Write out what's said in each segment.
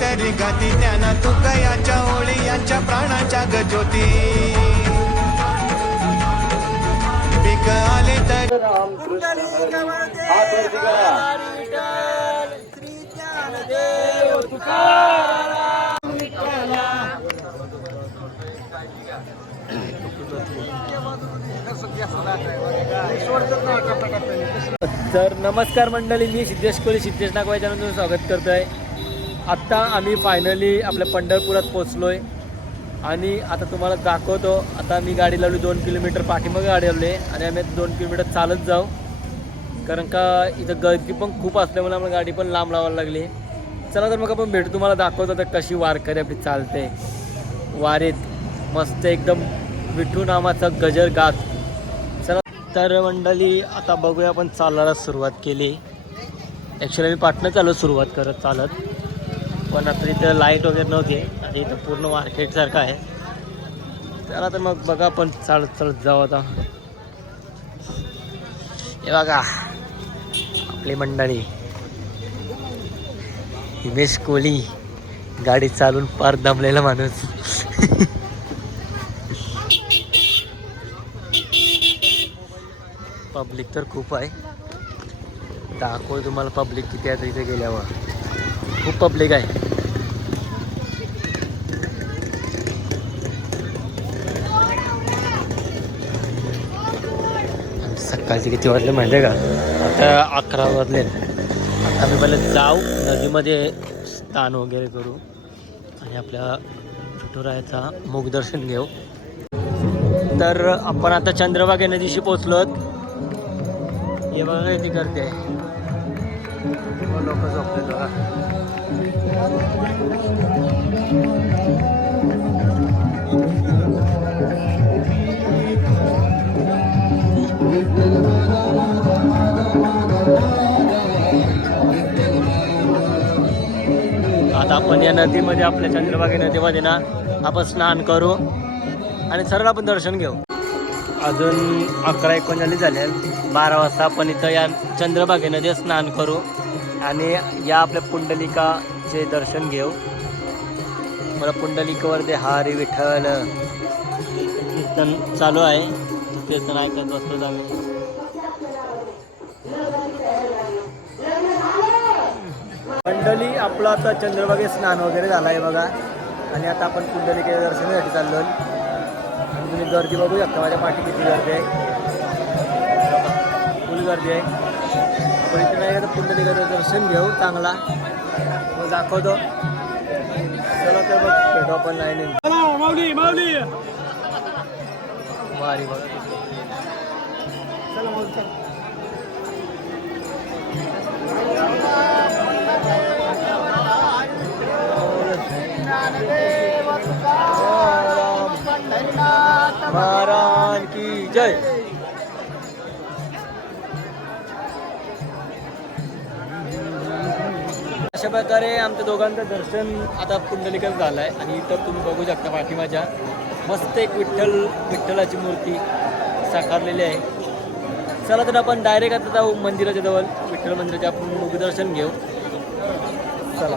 तरी गाती. ज्ञाना तुका याच्या ओळी यांच्या प्राणाच्या गजोती. पिक आले तरी तर नमस्कार मंडळी मी सिद्धेश कोळी सिद्धेश नागवायच्या चॅनलमधून स्वागत करतो आहे आत्ता आम्ही फायनली आपल्या पंढरपुरात पोचलो आहे आणि आता तुम्हाला दाखवतो आता मी गाडी लावली दोन किलोमीटर पाठीमागे गाडी लावली आहे. आणि आम्ही दोन किलोमीटर चालत जाऊ. कारण का इथं गर्दी पण खूप असल्यामुळे आम्हाला गाडी पण लांब लावायला लागली. चला तर मग आपण भेटू तुम्हाला दाखवतो आता कशी वारकरी आपली चालते. वारीत मस्त एकदम विठू नामाचा गजर गात. तर मंडळी आता बघूया आपण चालायला सुरुवात केली. ॲक्च्युली मी पाटणं चालू सुरुवात करत चालत. पण आता इथं लाइट वगैरे नव्हती आणि इथं पूर्ण मार्केटसारखं आहे. त्याला तर मग बघा आपण चालत चालत जाऊ आता. हे बघा आपली मंडळी. हिमेश कोहली गाडी चालून पार दमलेला माणूस. पब्लिक तर खूप आहे. दाखव तुम्हाला पब्लिक किती आहे इथे गेल्यावर. खूप पब्लिक आहे. सकाळचे किती वाजले माहिती आहे का? आता अकरा वाजले. आता आम्ही पहिले जाऊ नदीमध्ये स्नान वगैरे करू. आणि आपल्या छुटुरायाचा मुखदर्शन घेऊ. तर आपण आता चंद्रभागा नदीशी पोचलो हे बघा किती करते. हो, लोक झोपले बघा. आता आपण या नदीमध्ये आपल्या चंद्रभागी नदीमध्ये ना आपण स्नान करू आणि सरळ आपण दर्शन घेऊ. अजून अकरा एकोणचाळीस झाले बारा वाजता आपण इथं या चंद्रभागेमध्ये स्नान करू आणि या आपल्या पुंडलिकाचे दर्शन घेऊ. मला पुंडलिकावर ते हारी विठ्ठल कीर्तन चालू आहे. कीर्तन ऐकत बसलो आम्ही. मंडली आपलं आता चंद्रभागे स्नान वगैरे झालं आहे बघा. आणि आता आपण पुंडलिकेच्या दर्शनासाठी चाललो तुम्ही गर्दी बघू शकता माझ्या पाठी किती गर्दी आहे. गर्दी आहे. आपण इथे नाही पुंडलिकाचं दर्शन घेऊ चांगला. मग दाखवतो. चला तर मग भेटू आपण लाईन वारी बघा. चला मग चला. महाराज की जय. अशा प्रकारे आमच्या दोघांचं दर्शन आता पुंडलिकच झालं आहे आणि इतर तुम्ही बघू शकता पाठीमाच्या मस्त एक विठ्ठल विठ्ठलाची मूर्ती साकारलेली आहे. चला तर आपण डायरेक्ट आता जाऊ मंदिराच्या जवळ. विठ्ठल मंदिराचे आपण मुखदर्शन घेऊ. चला.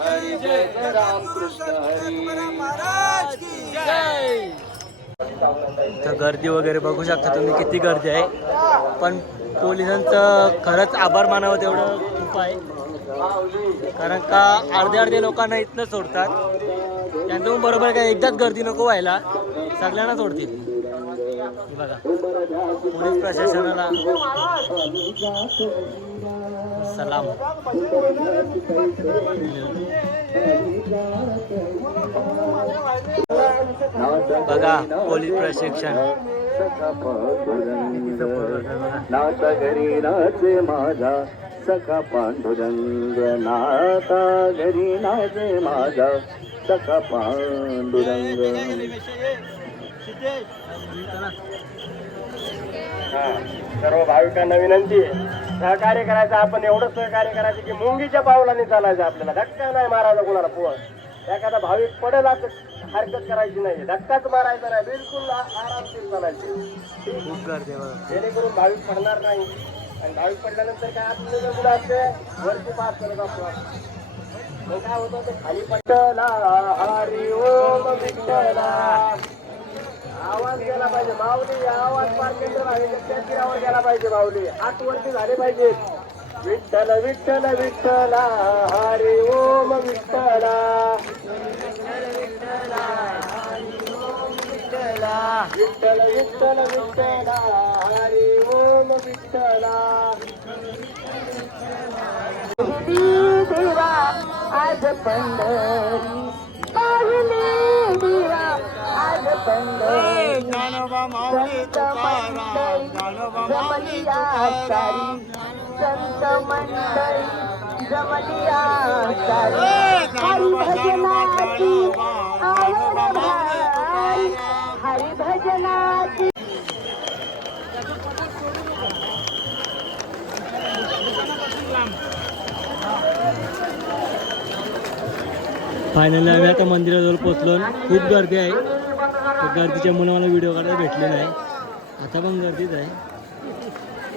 हरी जय जय राम कृष्ण हरी। इथं गर्दी वगैरे बघू शकता तुम्ही किती गर्दी आहे. पण पोलिसांचं खरंच आभार मानावं तेवढं खूप आहे. कारण का अर्धे अर्धे लोकांना इथनं सोडतात. त्यांचं बरोबर काय एकदाच गर्दी नको व्हायला. सगळ्यांना सोडतील. बघा पोलीस प्रशासनाला. सलाम. बघा पोलीस प्रशिक्षण. नाता घरी नाचे माझा सखा पांडुरंग नाता घरी नाचे माझा सखा पांडुरंग. सर्व भाविकांना विनंती आहे. सहकार्य करायचं आपण एवढं सहकार्य करायचं की मुंगीच्या पावलाने चालायचं आपल्याला. धक्का नाही मारायचा कोणाला पोहत एखादा भाविक पडेल असं हरकत करायची नाही धक्काच मारायचा नाही. बिलकुल आरामशीर चालायचे. जेणेकरून भाविक पडणार नाही. आणि भाविक पडल्यानंतर काय आपलं मुलं असते वरती पास करत असतो मग काय होतं ते खाली पट्टला हरी ओम विठ्ठला आवाज गेला पाहिजे. माऊली आवाज पार्किंग त्याची आवाज गेला पाहिजे माऊली. आठ वर्ष झाले पाहिजेत विठ्ठल विठ्ठल विठ्ठला हरि ओम विठ्ठला. विठ्ठल विठ्ठल विठ्ठला हरी ओम विठ्ठला. देवा आज पंढरी आचारी संत मंडळी जमली आवड भारी फायनली आम्ही आता मंदिराजवळ पोचलो खूप गर्दी आहे. गर्दीच्या मुलं मला व्हिडिओ काढायला भेटले नाही. आता पण गर्दीच आहे आणि काढतो. आपलं मंदिर हे बघा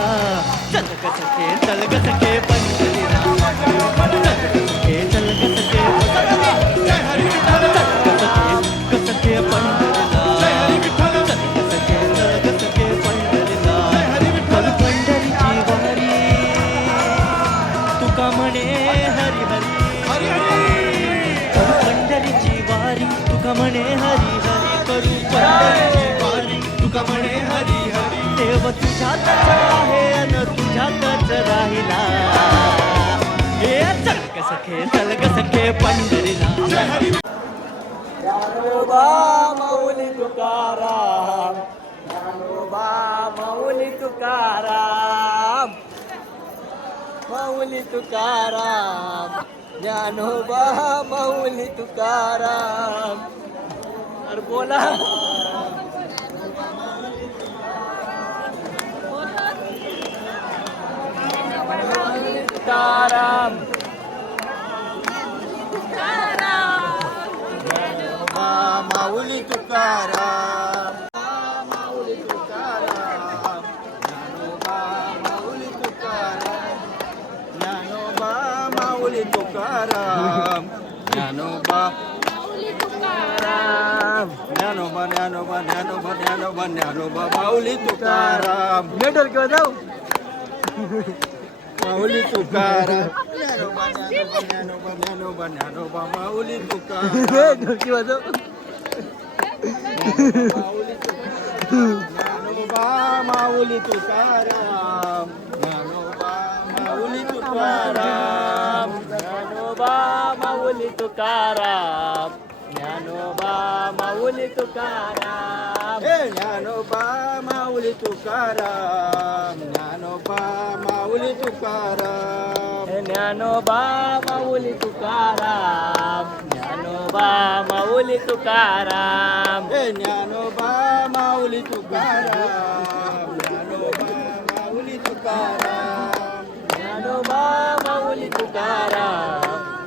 पाणीला चल कसके चल कसके तुकाराम ज्ञानोबा माऊली तुकाराम माऊली तुकाराम ज्ञानोबा माऊली तुकाराम अरे बोला तुकाराम तुकाराम माऊली तुकाराम ज्ञानोबा माऊली तुकाराम ज्ञानोबा माऊली तुकाराम ज्ञानोबा ज्ञानोबा ज्ञानोबा ज्ञानोबा ज्ञानोबा ज्ञानोबा माऊली तुकाराम नेटवर्क किंवा जाऊ माऊली तुकाराम ज्ञानोबा ज्ञानोबा ज्ञानोबा ज्ञानोबा ज्ञानोबा माऊली तुकाराम ढोलकी वाजव ज्ञानोबा माऊली तुकाराम. ज्ञानोबा माऊली तुकाराम. ज्ञानोबा माऊली तुकाराम. ज्ञानोबा माऊली तुकाराम. ज्ञानोबा माऊली तुकाराम. ज्ञानोबा माऊली तुकाराम. ज्ञानोबा माऊली तुकाराम. ज्ञानोबा माऊली तुकाराम. हे ज्ञानोबा माऊली तुकाराम. ज्ञानोबा माऊली तुकाराम. ज्ञानोबा माऊली तुकाराम.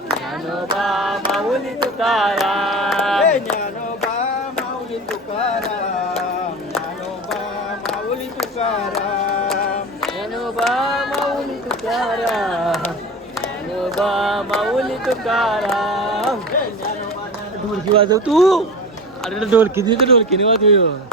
ज्ञानोबा माऊली तुकाराम. हे ज्ञानोबा माऊली तुकाराम. ज्ञानोबा माऊली तुकाराम. ज्ञानोबा माऊली तुकाराम. ज्ञानोबा माऊली तुकाराम. ढोलकी वाजव तू अरे ढोलकी दिली ढोलकीने वाजव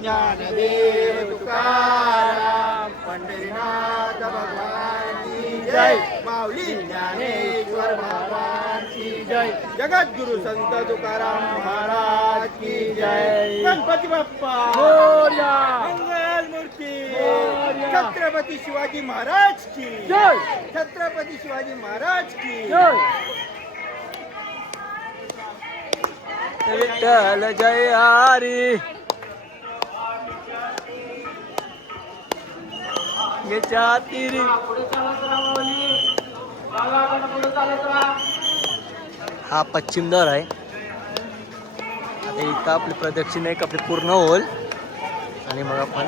ज्ञानदेव तुकाराम पंढरीनाथ भगवान की जय माऊली ज्ञानेश्वर महाराज की जय जगद्गुरु संत तुकाराम महाराज की जय गणपती बाप्पा मोरया. छत्रपती शिवाजी महाराज की. जय. छत्रपती शिवाजी महाराज की. जय. विठ्ठल जय हरी याच्या तिरी. हा पश्चिम दर आहे. आता इथं आपली प्रदक्षिणा एक आपली पूर्ण होईल. आणि मग आपण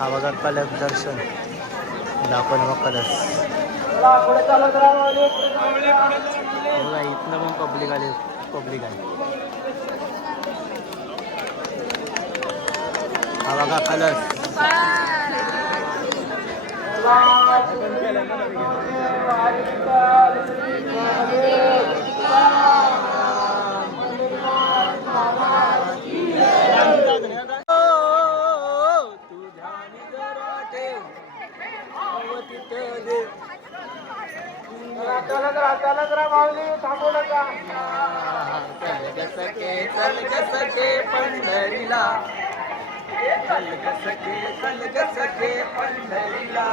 हा बघा कलश दर्शन. दाखव मग कलश बघा इथनं मग पब्लिक आली पब्लिक आहे. हा बघा कलश तुझ्या जत्रा माऊली थांबू नका. चल गसके चल गसके पंढरीला. चल गसके चल पंढरीला.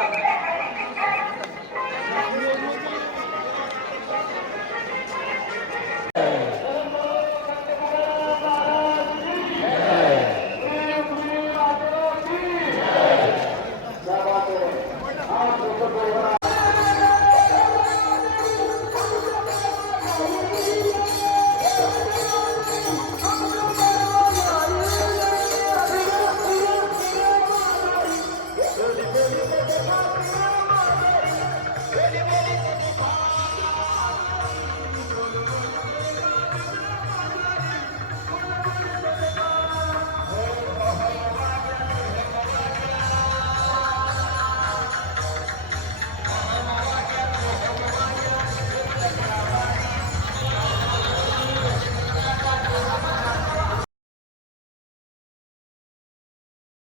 we Everybody to the party.